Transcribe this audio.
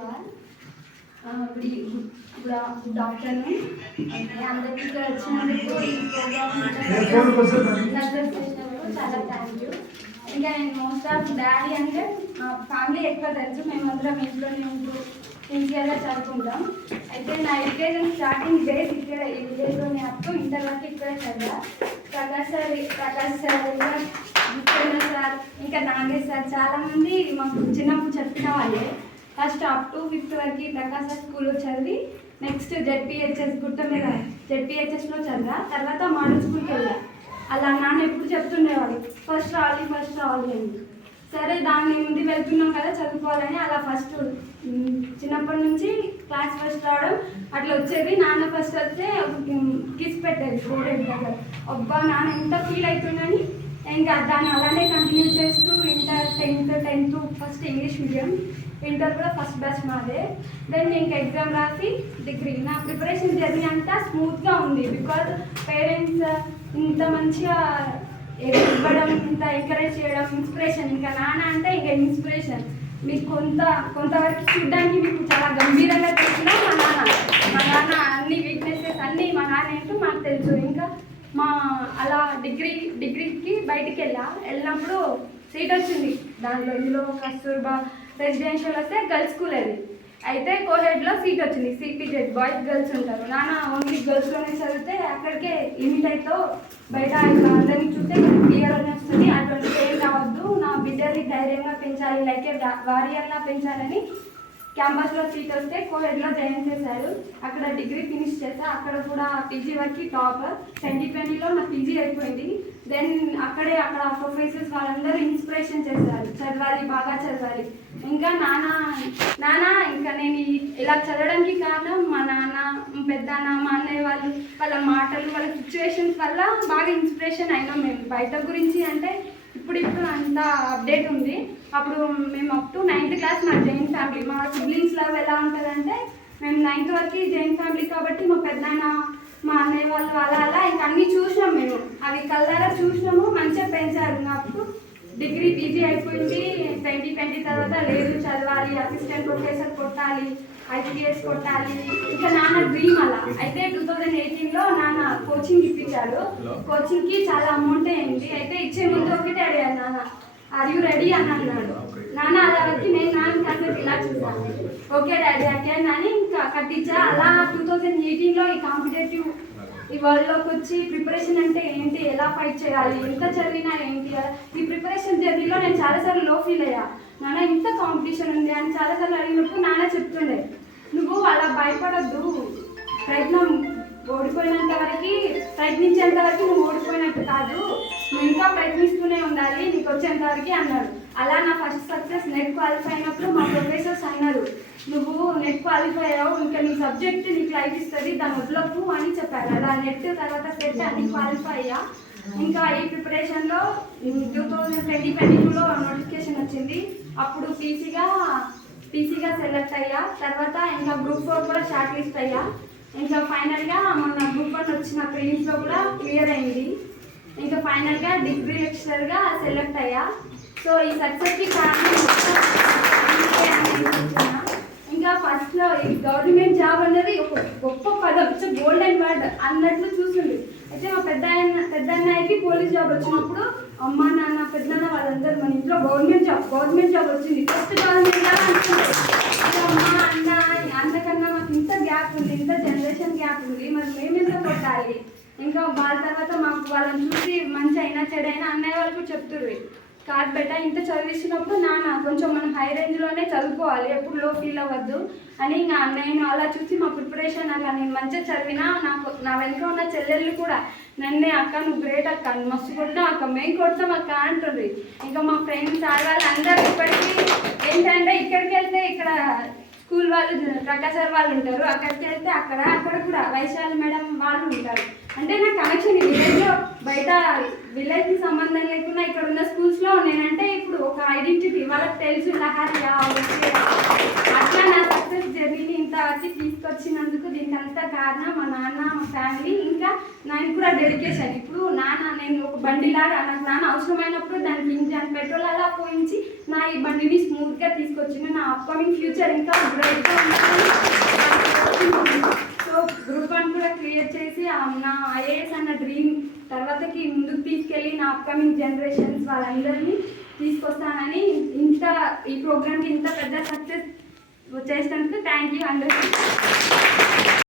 All. Good afternoon. అందరికీ ఇక్కడ వచ్చినందుకు ఈ ప్రోగ్రామ్ చాలా థ్యాంక్ యూ. ఇంకా నేను మోస్ట్ ఆఫ్ డాడీ అంటే మా ఫ్యామిలీ ఎక్కువ తెలుసు, మేమందరం ఇంట్లోనే ఉంటూ సిన్సియర్గా చదువుకుంటాం. అయితే నా ఎడ్యుకేషన్ స్టార్టింగ్ డేస్ ఇక్కడ ఈ విలేజ్లోనే అప్ టు ఇంటర్ వరకు ఇక్కడే చదివా. ప్రకాష్ సార్ సార్ ఇంకా నాగేష్ సార్ చాలామంది మాకు చిన్నప్పుడు చెప్పిన వాళ్ళే. ఫస్ట్ అప్ టు 5th వరకు ప్రకాష్ సార్ స్కూల్లో చదివి నెక్స్ట్ జెడ్పిహెచ్ఎస్ గుట్ట మీద జెడ్పిహెచ్ఎస్లో చదివా. తర్వాత మోడల్ స్కూల్కి వెళ్ళా. అలా నాన్న ఎప్పుడు చెప్తుండేవాడు ఫస్ట్ రావాలి అని. సరే దాన్ని ముందు వెళ్తున్నాం కదా చదువుకోవాలని అలా ఫస్ట్ చిన్నప్పటి నుంచి క్లాస్ ఫస్ట్ రావడం అట్లా వచ్చేది. నాన్న ఫస్ట్ వస్తే కిస్ పెట్టేది ఫోర్హెడ్ దగ్గర. అబ్బా నాన్న ఎంత ఫీల్ అవుతుందని ఇంకా దాన్ని అలానే కంటిన్యూ చేస్తూ inter 10th first English medium, inter కూడా ఫస్ట్ బ్యాచ్ మాదే. దెన్ ఇంకా ఎగ్జామ్ రాసి డిగ్రీ. నా ప్రిపరేషన్ జర్నీ అంతా స్మూత్గా ఉంది. బికాజ్ పేరెంట్స్ ఇంత మంచిగా ఇవ్వడం, ఇంత ఎంకరేజ్ చేయడం, ఇన్స్పిరేషన్. ఇంకా నాన్న అంటే ఇంకా ఇన్స్పిరేషన్. మీకు కొంతవరకు చూడడానికి మీకు చాలా గంభీరంగా తెలిసిన మా నాన్న అన్ని వీక్నెసెస్ అన్నీ మా నాన్న ఏంటో మాకు తెలుసు. ఇంకా అలా డిగ్రీకి బయటికి వెళ్ళినప్పుడు సీట్ వచ్చింది. దాంట్లో ఇందులో కస్తూర్బా రెసిడెన్షియల్ వస్తే గర్ల్స్ స్కూల్ అది. అయితే కోహెడ్లో సీట్ వచ్చింది. సిపిజెడ్ బాయ్స్ గర్ల్స్ ఉంటారు. నాన్న ఓన్లీ గర్ల్స్లోనే చదివితే అక్కడికే లిమిట్ అవుతో బయట ఇట్లా అందరినీ చూస్తే క్లియర్ అని వస్తుంది. అటువంటి ఏం రావద్దు, నా బిడ్డని ధైర్యంగా పెంచాలి, లైక్ వారియర్లా పెంచాలని క్యాంపస్లో సీట్ వస్తే కోహెడ్లో జాయిన్ చేశారు. అక్కడ డిగ్రీ ఫినిష్ చేశా. అక్కడ కూడా పీజీ వరకు టాప్. 2020లో నా పీజీ అయిపోయింది. దెన్ అక్కడ ప్రొఫెసర్స్ వాళ్ళందరూ ఇన్స్పిరేషన్ చేశారు, చదవాలి, బాగా చదవాలి. ఇంకా నాన్న ఇంకా నేను ఇలా చదవడానికి కారణం మా నాన్న, పెద్దన్న, మా అన్నయ్య వాళ్ళ మాటలు, వాళ్ళ సిచ్యువేషన్స్ వల్ల బాగా ఇన్స్పిరేషన్ అయినాం మేము. బయట గురించి అంటే ఇప్పుడు అంత అప్డేట్ ఉంది. అప్పుడు మేము అప్ టు 9th క్లాస్ మా జైన్ ఫ్యామిలీ. మా సిబ్లింగ్స్ లవ్ ఎలా ఉంటుందంటే మేము 9th వరకు జైన్ ఫ్యామిలీ కాబట్టి మా పెద్దనాన్న, మా అన్నయ్య వాళ్ళు అలా ఇంకా అన్నీ చూసినాం మేము. అవి కళ్ళారా చూసినాము, మంచిగా పెంచారు. నాకు డిగ్రీ పీజీ అయిపోయింది. 2020 తర్వాత లేదు చదవాలి, అసిస్టెంట్ ప్రొఫెసర్ కొట్టాలి, ఐపీఎస్ కొట్టాలి, ఇంకా నాన్న డ్రీమ్ అలా. అయితే 2018లో నాన్న కోచింగ్ ఇప్పించాడు. కోచింగ్కి చాలా అమౌంట్ అయింది. అయితే ఇచ్చే ముందు ఒకటే అడిగాను, నాన్న ఆర్ యూ రెడీ అని అన్నాడు. నాన్న అలా వచ్చి నేను నాన్న కన్సెప్ట్ ఇలా చూసాను, ఓకే డాడీ అంటే అని ఇంకా కట్టించా. అలా 2018లో ఈ కాంపిటేటివ్ ఈ వరల్డ్లోకి వచ్చి ప్రిపరేషన్ అంటే ఏంటి, ఎలా ఫైట్ చేయాలి, ఎంత చదివినా ఏంటి, ఈ ప్రిపరేషన్ జర్నీలో నేను చాలాసార్లు లో ఫీల్ అయ్యా. నాన్న ఇంత కాంపిటీషన్ ఉంది అని చాలాసార్లు అడిగినప్పుడు నాన్న చెప్తుండే, నువ్వు అలా భయపడద్దు, ప్రయత్నం ఓడిపోయినంత వరకు, ప్రయత్నించేంత వరకు నువ్వు ఓడిపోయినట్టు కాదు, నువ్వు ఇంకా ప్రయత్నిస్తూనే ఉండాలి, నీకు వచ్చేంత వరకు అన్నాడు. అలా నా ఫస్ట్ సక్సెస్ నెట్ క్వాలిఫై అయినప్పుడు మా ప్రొఫెసర్స్ అన్నారు, నువ్వు నెట్ క్వాలిఫై అయ్యావు, ఇంకా నీ సబ్జెక్ట్ నీకు లైఫ్ ఇస్తుంది, దాని వదలకు అని చెప్పారు. అలా నెట్ తర్వాత సెట్ అన్ని క్వాలిఫై అయ్యా. ఇంకా ఈ ప్రిపరేషన్లో 2022లో నోటిఫికేషన్ వచ్చింది. అప్పుడు పీసీగా సెలెక్ట్ అయ్యా. తర్వాత ఇంకా గ్రూప్ 4 కూడా షార్ట్ లిస్ట్ అయ్యా. ఇంకా ఫైనల్గా మన గ్రూప్ 1 వచ్చిన ప్రిలిమ్స్లో కూడా క్లియర్ అయింది. ఇంకా ఫైనల్గా డిగ్రీ లెక్చరర్గా సెలెక్ట్ అయ్యా. సో ఈ సక్సెస్కి కారణం ఇంకా ఫస్ట్లో ఈ గవర్నమెంట్ జాబ్ అనేది ఒక గొప్ప పదం, గోల్డెన్ వర్డ్ అన్నట్లు చూసింది. అయితే మా పెద్దన్నయ్యకి పోలీస్ జాబ్ వచ్చినప్పుడు అమ్మ నాన్న పెద్దనాన్న వాళ్ళందరూ మన ఇంట్లో గవర్నమెంట్ జాబ్ వచ్చింది, ఫస్ట్ గవర్నమెంట్ జాబ్ అనుకుంటారు. అమ్మ అంతకన్నా మాకు ఇంత గ్యాప్ ఉంది, ఇంత జనరేషన్ గ్యాప్ ఉంది, మరి మేమెంత కొట్టాలి. ఇంకా వాళ్ళ తర్వాత మాకు వాళ్ళని చూసి మంచి అయినా చెడైనా అన్నయ్య వాళ్ళు కూడా చెప్తుర్రు, కాదు బెట ఇంత చదివిస్తున్నప్పుడు నాన్న కొంచెం మనం హై రేంజ్లోనే చదువుకోవాలి, ఎప్పుడు లో ఫీల్ అవ్వద్దు అని. ఇంకా నేను అలా చూసి మా ప్రిపరేషన్ అలా నేను మంచిగా చదివినా నా వెనుక ఉన్న చెల్లెళ్ళు కూడా నన్నే అక్క నువ్వు గ్రేట్ అక్క, మస్తు కొట్టినా అక్క, మేము కొడతాం అక్క అంటుంది. ఇంకా మా ఫ్రెండ్స్ ఆడవాళ్ళు అందరూ ఇప్పటికీ ఏంటంటే ఇక్కడికి వెళ్తే ఇక్కడ స్కూల్ వాళ్ళు ప్రకాష్ సార్ వాళ్ళు ఉంటారు, అక్కడికి వెళ్తే అక్కడ కూడా వైశాలి మేడం వాళ్ళు ఉంటారు. అంటే నా కనెక్షన్ విలేజ్లో బయట విలేజ్కి సంబంధం లేకుండా ఇక్కడ ఉన్న స్కూల్స్లో నేనంటే ఇప్పుడు ఒక ఐడెంటిటీ వాళ్ళకి తెలుసు, లహరియా అట్లా నా సక్సెస్ జర్నీని ఇంతవరకు తీసుకొచ్చినందుకు దీనికి అంతా కారణం మా నాన్న, మా ఫ్యామిలీ, ఇంకా నాకు కూడా డెడికేషన్. ఇప్పుడు నాన్న నేను ఒక బండిలాగా నాకు నాన్న అవసరమైనప్పుడు దానికి ఇంజన్ పెట్రోల్ అలా పోయించి నా ఈ బండిని స్మూత్గా తీసుకొచ్చింది. నా అప్కమింగ్ ఫ్యూచర్ ఇంకా బ్రైట్గా ఉంటుంది. సో గ్రూప్ 1 కూడా క్లియర్ చేసి నా ఐఏఎస్ అన్న డ్రీమ్ తర్వాతకి ముందుకు తీసుకెళ్ళి నా అప్కమింగ్ జనరేషన్స్ వాళ్ళందరినీ తీసుకొస్తానని ఈ ప్రోగ్రామ్కి ఇంత పెద్ద సక్సెస్ చేసినందుకు థ్యాంక్ యూ అందరికీ.